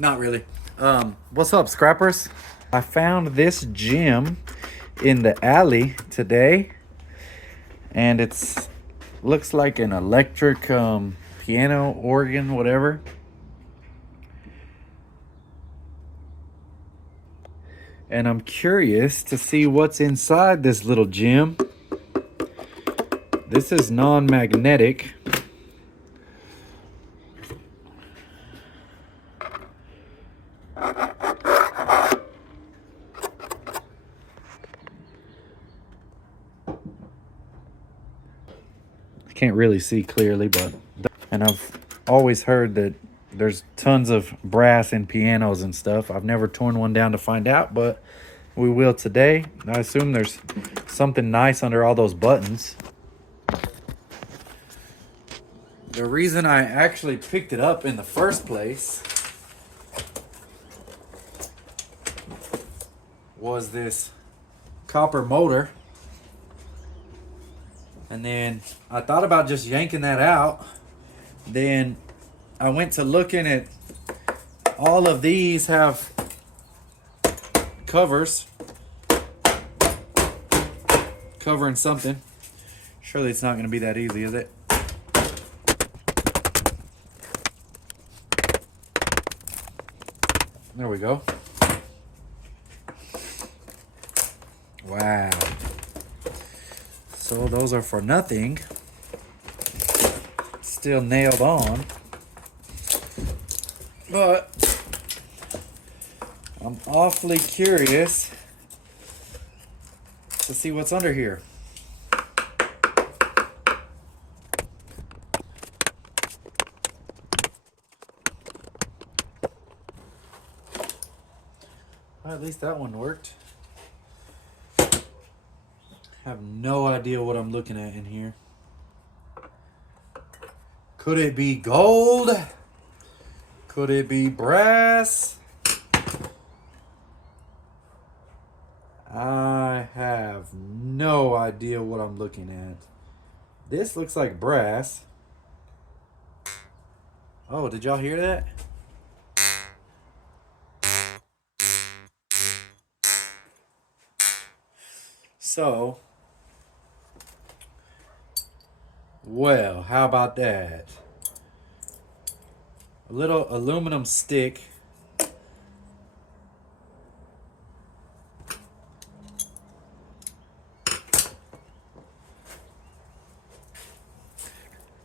Not really. What's up, scrappers? I found this gem in the alley today, and it's looks like an electric piano, organ, whatever. And I'm curious to see what's inside this little gem. This is non-magnetic. Can't really see clearly, but and I've always heard that there's tons of brass in pianos and stuff. I've never torn one down to find out, but we will today. I assume there's something nice under all those buttons. The reason I actually picked it up in the first place was this copper motor. And then I thought about just yanking that out. Then I went to looking at all of these have covers covering something. Surely it's not going to be that easy, is it? There we go. Wow. So those are for nothing. Still nailed on. But I'm awfully curious to see what's under here. Well, at least that one worked. Have no idea what I'm looking at in here. Could it be gold? Could it be brass? I have no idea what I'm looking at. This looks like brass. Oh, did y'all hear that? So, well, how about that? A little aluminum stick.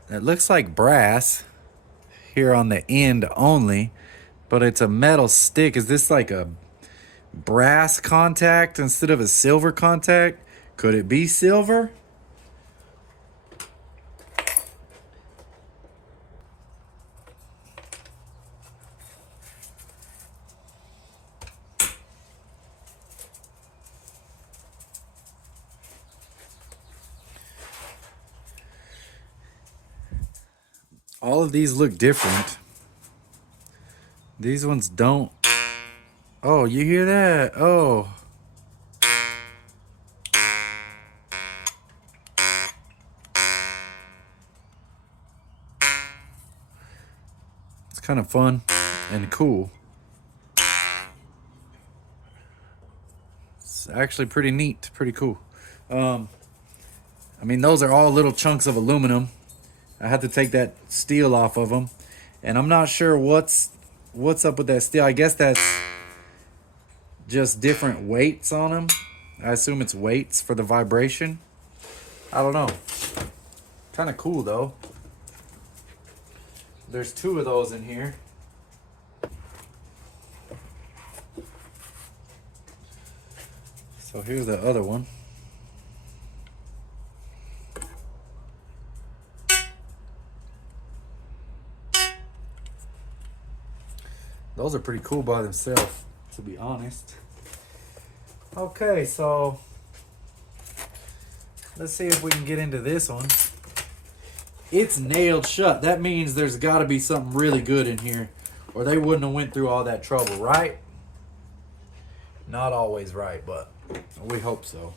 It looks like brass here on the end only, but it's a metal stick. Is this like a brass contact instead of a silver contact? Could it be silver? All of these look different. These ones don't. Oh, you hear that? Oh. It's kind of fun and cool. It's actually pretty neat, pretty cool. I mean, those are all little chunks of aluminum. I had to take that steel off of them, and I'm not sure what's up with that steel. I guess that's just different weights on them. I assume it's weights for the vibration. I don't know. Kind of cool though. There's two of those in here. So here's the other one. Those are pretty cool by themselves, to be honest. Okay, so let's see if we can get into this one. It's nailed shut. That means there's got to be something really good in here, or they wouldn't have went through all that trouble, right? Not always right, but we hope so.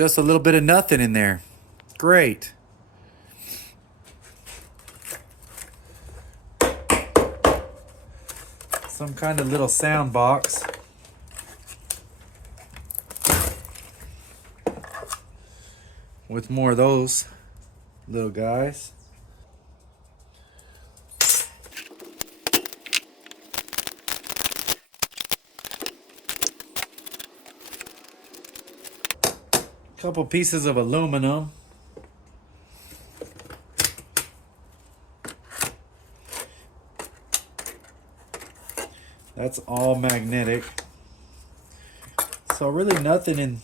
Just a little bit of nothing in there. Great. Some kind of little sound box. With more of those little guys. Couple pieces of aluminum. That's all magnetic. So really nothing in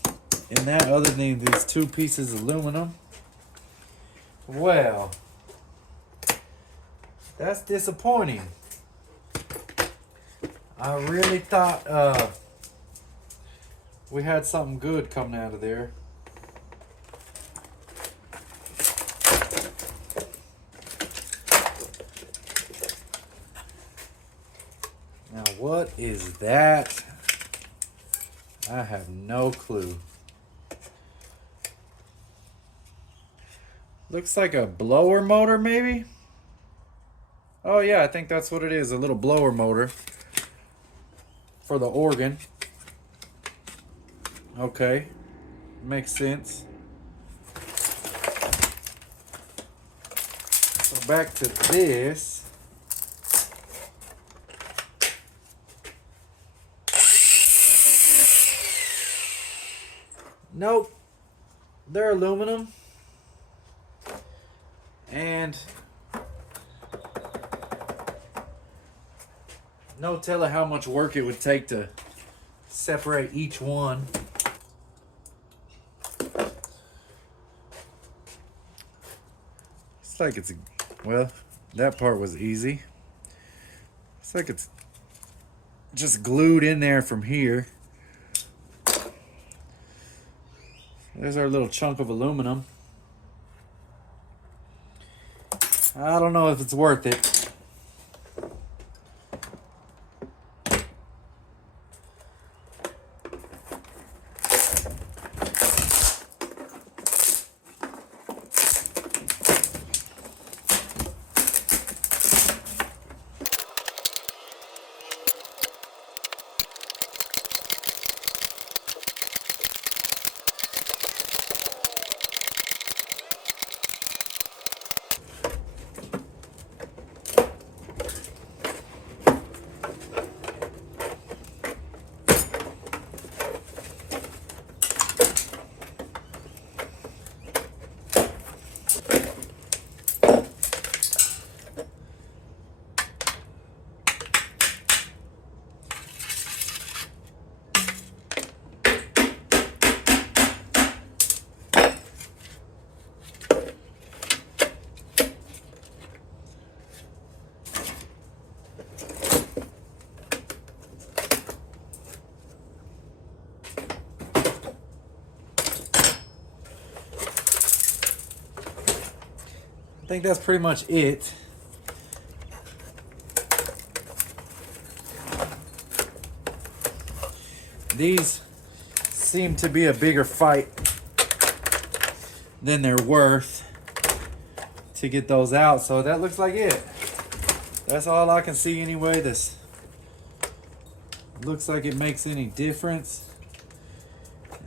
that other than these 2 pieces of aluminum. Well, that's disappointing. I really thought we had something good coming out of there. Now what is that? I have no clue. Looks like a blower motor maybe? Oh yeah, I think that's what it is, a little blower motor for the organ. Okay, makes sense. So back to this. Nope, they're aluminum. And no telling how much work it would take to separate each one. It's like it's, well, that part was easy. It's like it's just glued in there from here. There's our little chunk of aluminum. I don't know if it's worth it. I think that's pretty much it. These seem to be a bigger fight than they're worth to get those out. So that looks like it. That's all I can see anyway. This looks like it makes any difference.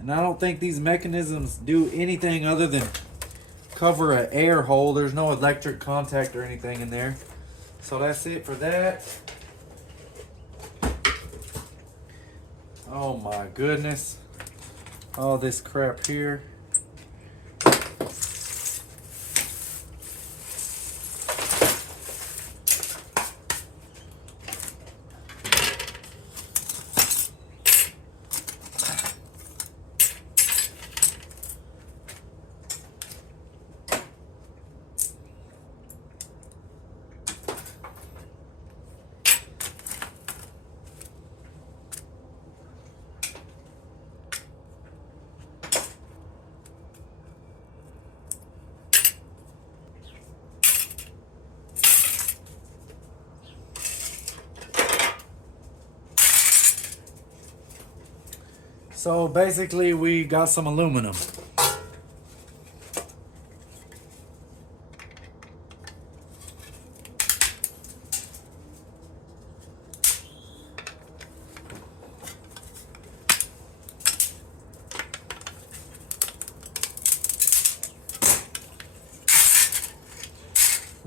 And I don't think these mechanisms do anything other than cover an air hole. There's no electric contact or anything in there. So that's it for that. Oh my goodness. All this crap here. So basically we got some aluminum.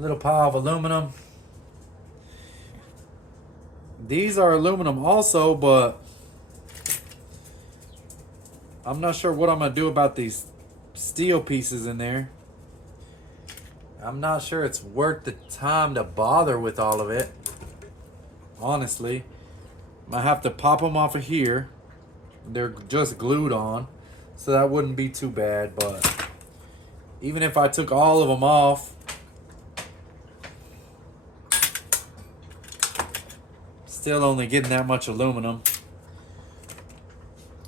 Little pile of aluminum. These are aluminum also, but I'm not sure what I'm gonna do about these steel pieces in there. I'm not sure it's worth the time to bother with all of it. Honestly, might have to pop them off of here. They're just glued on, so that wouldn't be too bad. But even if I took all of them off, still only getting that much aluminum.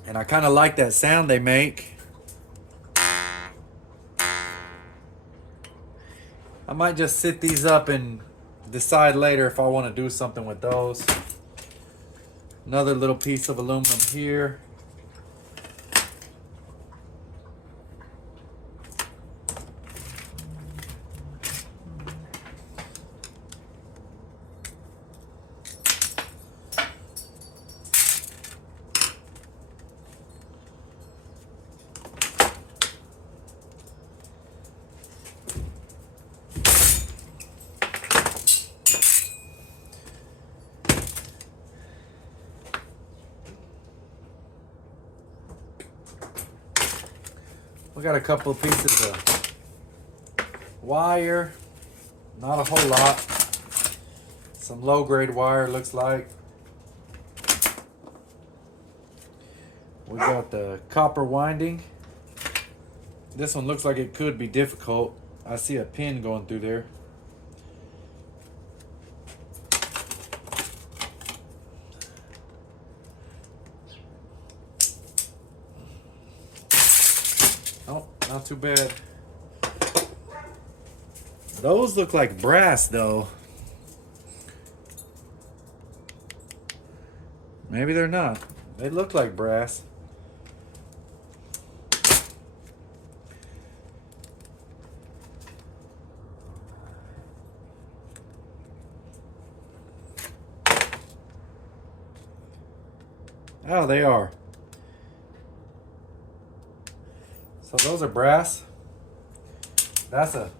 And I kind of like that sound they make. I might just sit these up and decide later if I want to do something with those. Another little piece of aluminum here. We got a couple of pieces of wire, not a whole lot. Some low grade wire, looks like. We got the copper winding. This one looks like it could be difficult. I see a pin going through there. Oh, not too bad. Those look like brass though. Maybe they're not. They look like brass. Oh, they are. So those are brass. That's a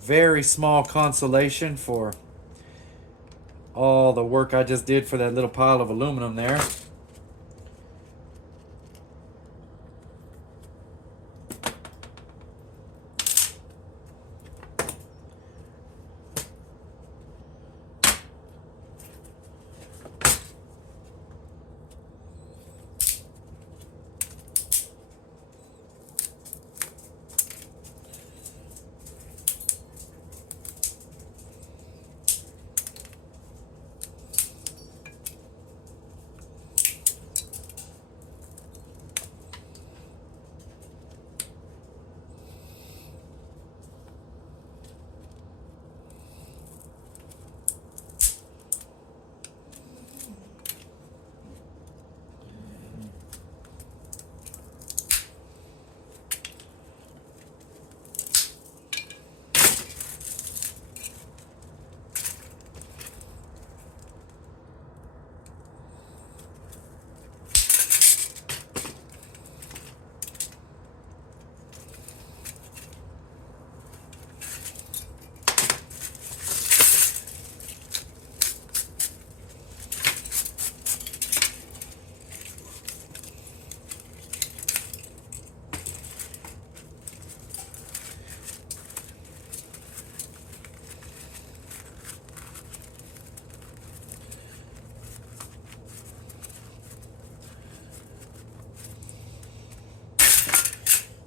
very small consolation for all the work I just did for that little pile of aluminum there.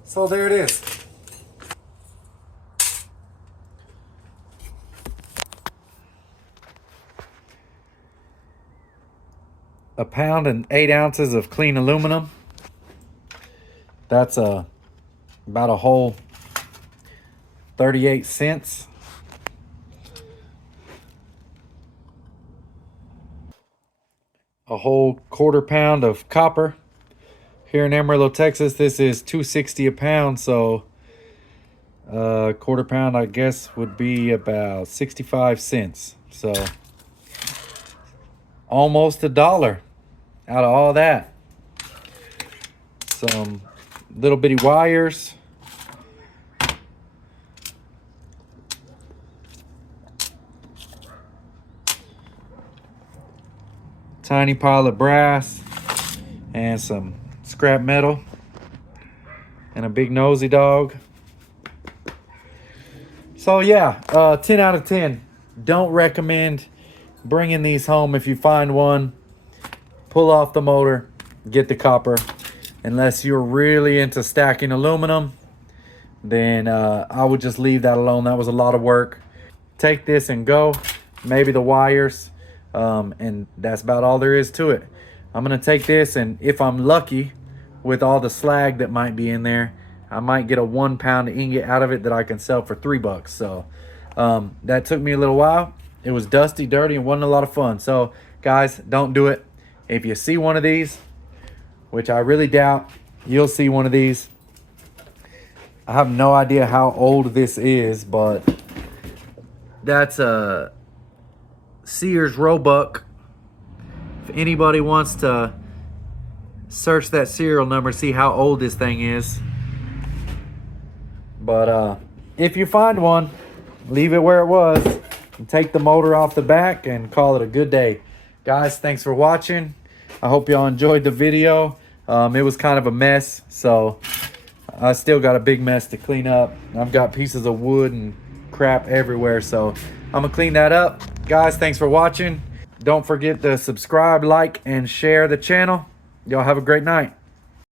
So there it is. A pound and 8 ounces of clean aluminum. That's about a whole 38 cents. A whole quarter pound of copper. Here in Amarillo, Texas, this is $2.60 a pound, so a quarter pound, I guess, would be about 65 cents. So almost $1 out of all that. Some little bitty wires. tiny pile of brass and some scrap metal and a big nosy dog. So yeah, 10 out of 10. Don't recommend bringing these home. If you find one, pull off the motor, get the copper. Unless you're really into stacking aluminum, then I would just leave that alone. That was a lot of work. Take this and go. Maybe the wires, and that's about all there is to it. I'm gonna take this, and if I'm lucky with all the slag that might be in there, I might get a 1 pound ingot out of it that I can sell for $3. So that took me a little while. It was dusty, dirty, and wasn't a lot of fun. So guys, don't do it. If you see one of these, which I really doubt you'll see one of these, I have no idea how old this is, but that's a Sears Roebuck. If anybody wants to search that serial number, see how old this thing is. But if you find one, leave it where it was and take the motor off the back and call it a good day. Guys, thanks for watching. I hope y'all enjoyed the video. It was kind of a mess, so I still got a big mess to clean up. I've got pieces of wood and crap everywhere, so I'm gonna clean that up. Guys, thanks for watching. Don't forget to subscribe, like, and share the channel. Y'all have a great night.